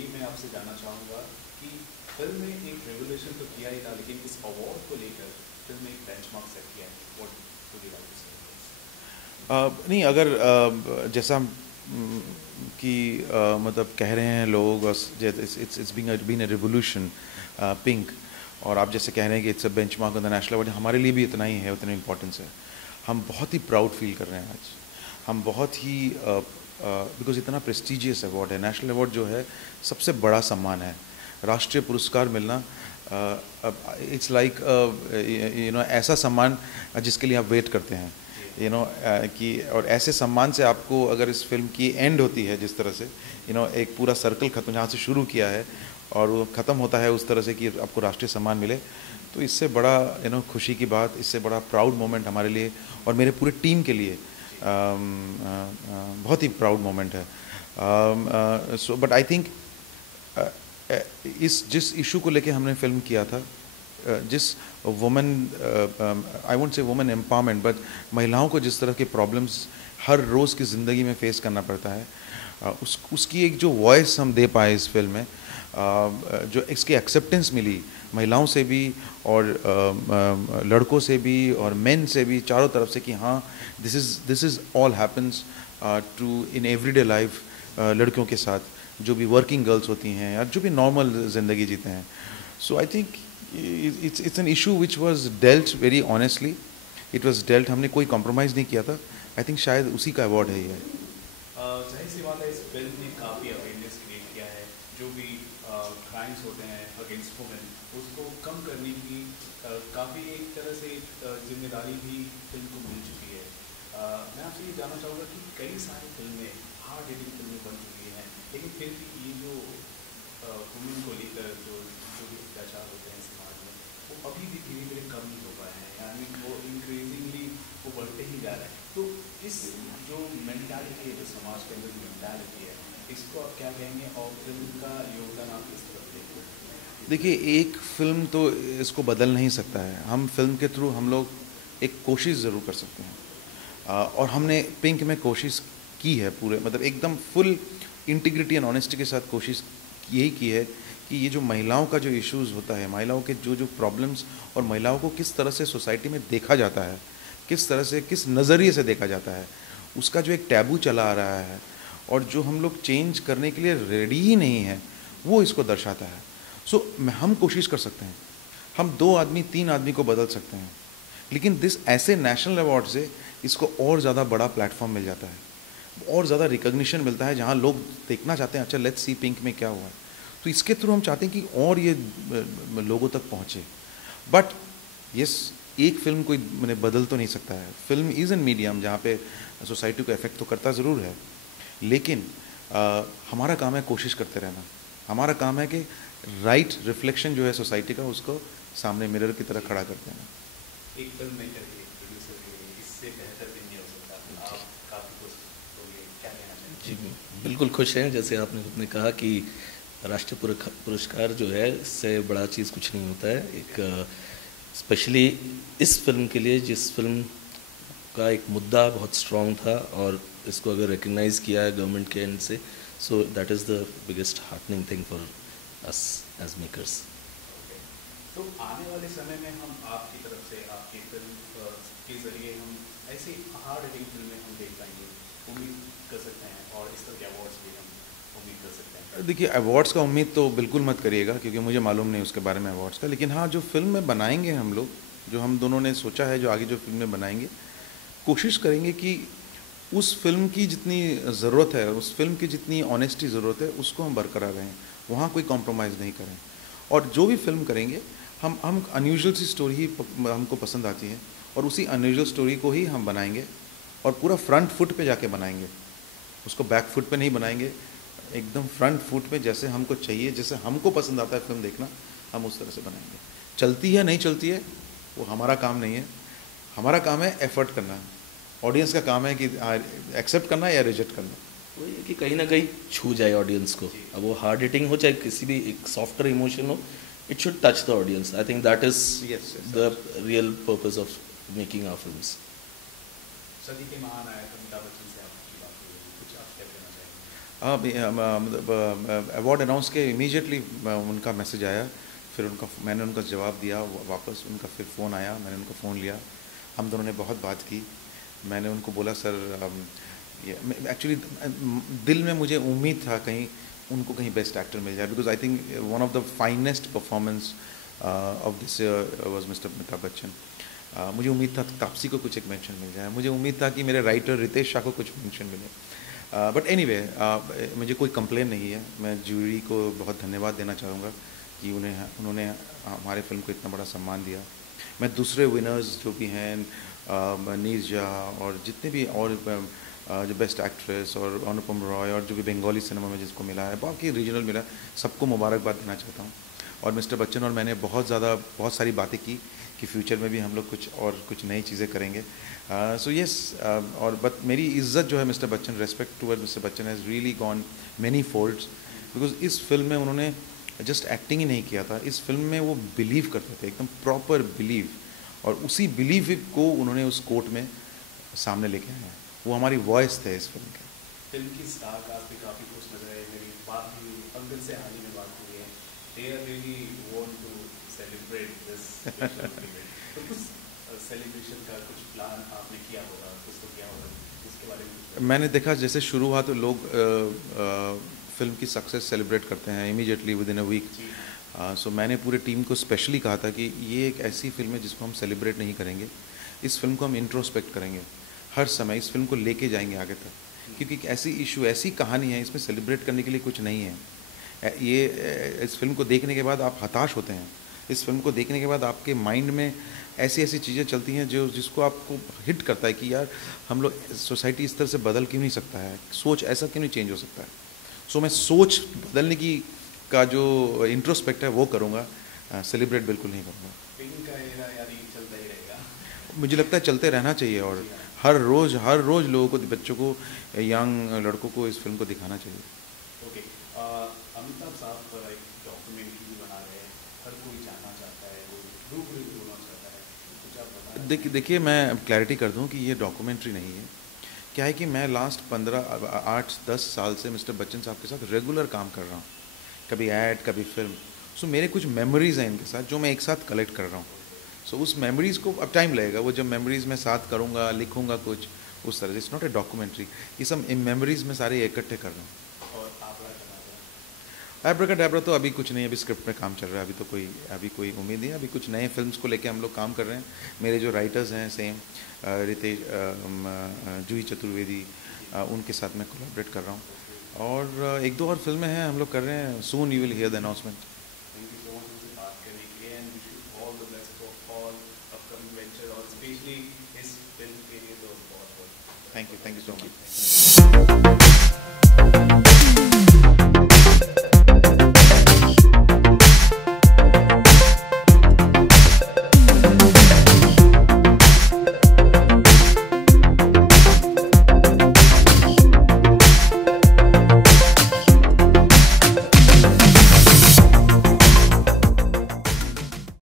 ये मैं आपसे जानना चाहूँगा कि फिल्म में एक रेवोल्यूशन तो किया ही था, लेकिन इस अवार्ड को लेकर फिल्म में एक बेंचमार्क सेट किया है। What would you like to say? नहीं, अगर जैसा कि मतलब कह रहे हैं लोग, it's been a revolution pink, और आप जैसे कह रहे हैं कि it's a benchmark on the national award, हमारे लिए भी इतना ही है, उतना इम्पोर्टेंस है। हम बहुत ही प्राउड फील कर रहे हैं आज। हम बहुत ही बिकॉज इतना प्रेस्टिजियस अवार्ड है। नेशनल अवार्ड जो है सबसे बड़ा सम्मान है। राष्ट्रीय पुरस्कार मिलना इट्स लाइक ऐसा सम्मान जिसके लिए आप वेट करते हैं, कि और ऐसे सम्मान से आपको, अगर इस फिल्म की एंड होती है जिस तरह से, एक पूरा सर्कल खत्म, जहाँ से शुरू किया है और वो ख़त्म होता है उस तरह से कि आपको राष्ट्रीय सम्मान मिले, तो इससे बड़ा खुशी की बात, इससे बड़ा प्राउड मोमेंट हमारे लिए और मेरे पूरे टीम के लिए बहुत ही प्राउड मोमेंट है। सो बट आई थिंक जिस इशू को लेके हमने फिल्म किया था, जिस women, I won't say women empowerment, but महिलाओं को जिस तरह के प्रॉब्लम्स हर रोज़ की ज़िंदगी में फेस करना पड़ता है, उसकी एक जो वॉइस हम दे पाए इस फिल्म में, जो इसकी एक्सेप्टेंस मिली महिलाओं से भी और लड़कों से भी और मेन से भी, चारों तरफ से, कि हाँ, this is all happens to in everyday life. लड़कियों के साथ जो भी वर्किंग गर्ल्स होती हैं या जो भी नॉर्मल ज़िंदगी जीते हैं। So I think it's an issue which was dealt very honestly. It was dealt, हमने कोई कॉम्प्रोमाइज़ नहीं किया था। आई थिंक शायद उसी का अवार्ड है ये। जाहिर सी बात है, इस फिल्म ने काफ़ी अवेयरनेस क्रिएट किया है। जो भी क्राइम्स होते हैं अगेंस्ट वुमेन, उसको कम करने की काफ़ी एक तरह से जिम्मेदारी भी फिल्म को मिल चुकी है। मैं आपसे ये जानना चाहूँगा कि कई सारी फिल्में, हार्ड हिटिंग फिल्में बन चुकी हैं, लेकिन फिर भी ये जो वुमेन को लेकर जो भी अत्याचार होते हैं समाज में, वो अभी भी धीरे धीरे कम नहीं हो पाए हैं, यानी वो इंक्रीजिंगली वो बढ़ते ही जा रहे हैं। तो इस जो मेंटालिटी है, जो समाज के अंदर मेंटालिटी है, इसको आप क्या कहेंगे और फिल्म का योगदान आप किस तरफ देखते हैं? देखिए, एक फिल्म तो इसको बदल नहीं सकता है। हम फिल्म के थ्रू हम लोग एक कोशिश ज़रूर कर सकते हैं, और हमने पिंक में कोशिश की है पूरे, मतलब एकदम फुल इंटीग्रिटी एंड ऑनेस्टी के साथ कोशिश यही की है कि ये जो महिलाओं का जो इश्यूज़ होता है, महिलाओं के जो प्रॉब्लम्स, और महिलाओं को किस तरह से सोसाइटी में देखा जाता है, किस तरह से, किस नज़रिए से देखा जाता है, उसका जो एक टैबू चला आ रहा है और जो हम लोग चेंज करने के लिए रेडी ही नहीं है, वो इसको दर्शाता है। सो हम कोशिश कर सकते हैं, हम 2 आदमी 3 आदमी को बदल सकते हैं, लेकिन ऐसे नेशनल अवार्ड से इसको और ज़्यादा बड़ा प्लेटफॉर्म मिल जाता है, और ज़्यादा रिकग्निशन मिलता है, जहाँ लोग देखना चाहते हैं, अच्छा लेट्स सी पिंक में क्या हुआ है। तो इसके थ्रू हम चाहते हैं कि और ये लोगों तक पहुँचे। बट यस, एक फिल्म कोई मैंने बदल तो नहीं सकता है। फिल्म इज़ एन मीडियम जहाँ पे सोसाइटी को इफेक्ट तो करता ज़रूर है, लेकिन हमारा काम है कोशिश करते रहना। हमारा काम है कि राइट रिफ्लेक्शन जो है सोसाइटी का, उसको सामने मिरर की तरह खड़ा करते हैं। एक फिल्म मेकर के लिए, प्रोड्यूसर के लिए इससे बेहतर भी नहीं हो सकता। आप काफ़ी खुश होंगे, क्या कहना चाहेंगे? जी, बिल्कुल खुश हैं। जैसे आपने कहा कि राष्ट्रीय पुरस्कार जो है, इससे बड़ा चीज़ कुछ नहीं होता है। एक स्पेशली इस फिल्म के लिए, जिस फिल्म का एक मुद्दा बहुत स्ट्रॉन्ग था और इसको अगर रिकग्नाइज़ किया है गवर्नमेंट के एंड से, so that is the biggest heartening thing for us as makers. तो आने वाले समय में हम आपकी तरफ से, आपकी फिल्म के ज़रिए हम ऐसी हार्ड हिटिंग फिल्में हम देख पाएंगे, उम्मीद कर सकते हैं, और इस तरह के अवार्ड्स भी हम उम्मीद कर सकते हैं? देखिए, अवार्ड्स का उम्मीद तो बिल्कुल मत करिएगा, क्योंकि मुझे मालूम नहीं उसके बारे में अवार्ड्स का। लेकिन हाँ, जो फिल्म में बनाएंगे हम लोग, जो हम दोनों ने सोचा है, जो आगे जो फिल्में बनाएंगे, कोशिश करेंगे कि उस फिल्म की जितनी ज़रूरत है, उस फिल्म की जितनी ऑनेस्टी ज़रूरत है, उसको हम बरकरार रहें, वहाँ कोई कॉम्प्रोमाइज़ नहीं करें। और जो भी फिल्म करेंगे, हम अनयूजुअल सी स्टोरी ही हमको पसंद आती है, और उसी अनयूजुअल स्टोरी को ही हम बनाएंगे, और पूरा फ्रंट फुट पे जाके बनाएंगे, उसको बैक फुट पे नहीं बनाएंगे, एकदम फ्रंट फुट पे, जैसे हमको चाहिए, जैसे हमको पसंद आता है फिल्म देखना, हम उस तरह से बनाएंगे। चलती है नहीं चलती है, वो हमारा काम नहीं है। हमारा काम है एफर्ट करना, ऑडियंस का काम है कि एक्सेप्ट करना या रिजेक्ट करना। वही है कि कहीं ना कहीं छू जाए ऑडियंस को। अब वो हार्ड हिटिंग हो, चाहे किसी भी एक सॉफ्टर इमोशन हो, it should touch the audience. I think that is the real purpose of making our films. सदी के महान नायक अमिताभ बच्चन से आपकी बात हुई, कुछ आप क्या कहना चाहेंगे? अवार्ड अनाउंस के इमीडिएटली उनका मैसेज आया, फिर मैंने उनका जवाब दिया वापस, उनका फिर फ़ोन आया, मैंने उनका फ़ोन लिया, हम दोनों ने बहुत बात की। मैंने उनको बोला सर एक्चुअली दिल में मुझे उम्मीद था कहीं उनको कहीं बेस्ट एक्टर मिल जाए, because I think one of the finest performance of this was mister Amitabh Bachchan. मुझे उम्मीद था तापसी को कुछ एक मेंशन मिल जाए, मुझे उम्मीद था कि मेरे राइटर रितेश शाह को कुछ मेंशन मिले, बट एनीवे मुझे कोई कंप्लेन नहीं है। मैं जूरी को बहुत धन्यवाद देना चाहूँगा कि उन्होंने हमारे फिल्म को इतना बड़ा सम्मान दिया। मैं दूसरे विनर्स जो भी हैं, नीरजा और जितने भी और जो बेस्ट एक्ट्रेस और अनुपम रॉय और जो भी बंगाली सिनेमा में जिसको मिला है, बाकी रीजनल मिला, सबको मुबारकबाद देना चाहता हूँ। और मिस्टर बच्चन और मैंने बहुत सारी बातें की कि फ्यूचर में भी हम लोग कुछ नई चीज़ें करेंगे। सो येस, और बट मेरी इज्जत जो है mister Bachchan, respect toward mister Bachchan has really gone many folds, because इस फिल्म में उन्होंने जस्ट एक्टिंग ही नहीं किया था, इस फिल्म में वो बिलीव करते थे, एकदम प्रॉपर बिलीव, और उसी बिलीव को उन्होंने उस कोर्ट में सामने लेके आए हैं। वो हमारी वॉइस थे इस फिल्म के। फिल्म की स्टार कास्ट भी काफ़ी खुश नजर है। मेरी बात भी अंकल से हाल ही में बात हुई है, they are really want to celebrate this special event. तो कुछ सेलिब्रेशन का कुछ प्लान आपने किया होगा, कुछ तो किया होगा, उसके बारे में कुछ? मैंने देखा जैसे शुरू हुआ तो लोग फिल्म की सक्सेस सेलिब्रेट करते हैं immediately within a week. So मैंने पूरे टीम को स्पेशली कहा था कि ये एक ऐसी फिल्म है जिसको हम सेलिब्रेट नहीं करेंगे, इस फिल्म को हम इंट्रोस्पेक्ट करेंगे, हर समय इस फिल्म को लेके जाएंगे आगे तक, क्योंकि एक ऐसी इशू, ऐसी कहानी है, इसमें सेलिब्रेट करने के लिए कुछ नहीं है। ये इस फिल्म को देखने के बाद आप हताश होते हैं, इस फिल्म को देखने के बाद आपके माइंड में ऐसी ऐसी चीज़ें चलती हैं जिसको आपको हिट करता है कि यार हम लोग, सोसाइटी इस तरह से बदल क्यों नहीं सकता है, सोच ऐसा क्यों नहीं चेंज हो सकता है। सो मैं सोच बदलने की का जो इंट्रोस्पेक्ट है वो करूँगा, सेलिब्रेट बिल्कुल नहीं करूँगा। पिंक का एरा यानी चलता ही रहेगा, मुझे लगता है चलते रहना चाहिए, और हर रोज़ लोगों को, बच्चों को, यंग लड़कों को इस फिल्म को दिखाना चाहिए। ओके, अमिताभ साहब एक डॉक्यूमेंट्री भी बना रहे हैं, हर कोई जानना चाहता है, वो रूबरू होना चाहता है, कुछ आप बताएं? देखिए मैं क्लैरिटी कर दूं कि ये डॉक्यूमेंट्री नहीं है। क्या है कि मैं लास्ट 8-10 साल से मिस्टर बच्चन साहब के साथ रेगुलर काम कर रहा हूँ, कभी ऐड कभी फिल्म। सो मेरे कुछ मेमोरीज़ हैं इनके साथ जो मैं एक साथ कलेक्ट कर रहा हूँ। सो उस मेमोरीज़ को अब टाइम लगेगा, वो जब मेमोरीज़ में साथ करूँगा, लिखूँगा कुछ उस तरह से। इट्स नॉट ए डॉक्यूमेंट्री, ये सब मेमोरीज़ में सारे इकट्ठे कर रहा हूँ। और एब्राकाडाब्रा तो अभी कुछ नहीं, अभी स्क्रिप्ट में काम चल रहा है, अभी कोई उम्मीद नहीं है। अभी कुछ नए फिल्म्स को लेके हम लोग काम कर रहे हैं। मेरे जो राइटर्स हैं सेम रितेश, जूही चतुर्वेदी, उनके साथ मैं कोलैबोरेट कर रहा हूँ, और 1-2 और फिल्में हैं हम लोग कर रहे हैं। Soon you will hear the announcement. Thank you so much मुझसे बात करने के लिए, and wish you all the best for all upcoming venture, और स्पेशली इस फिल्म के लिए तो बहुत थैंक यू सो मच।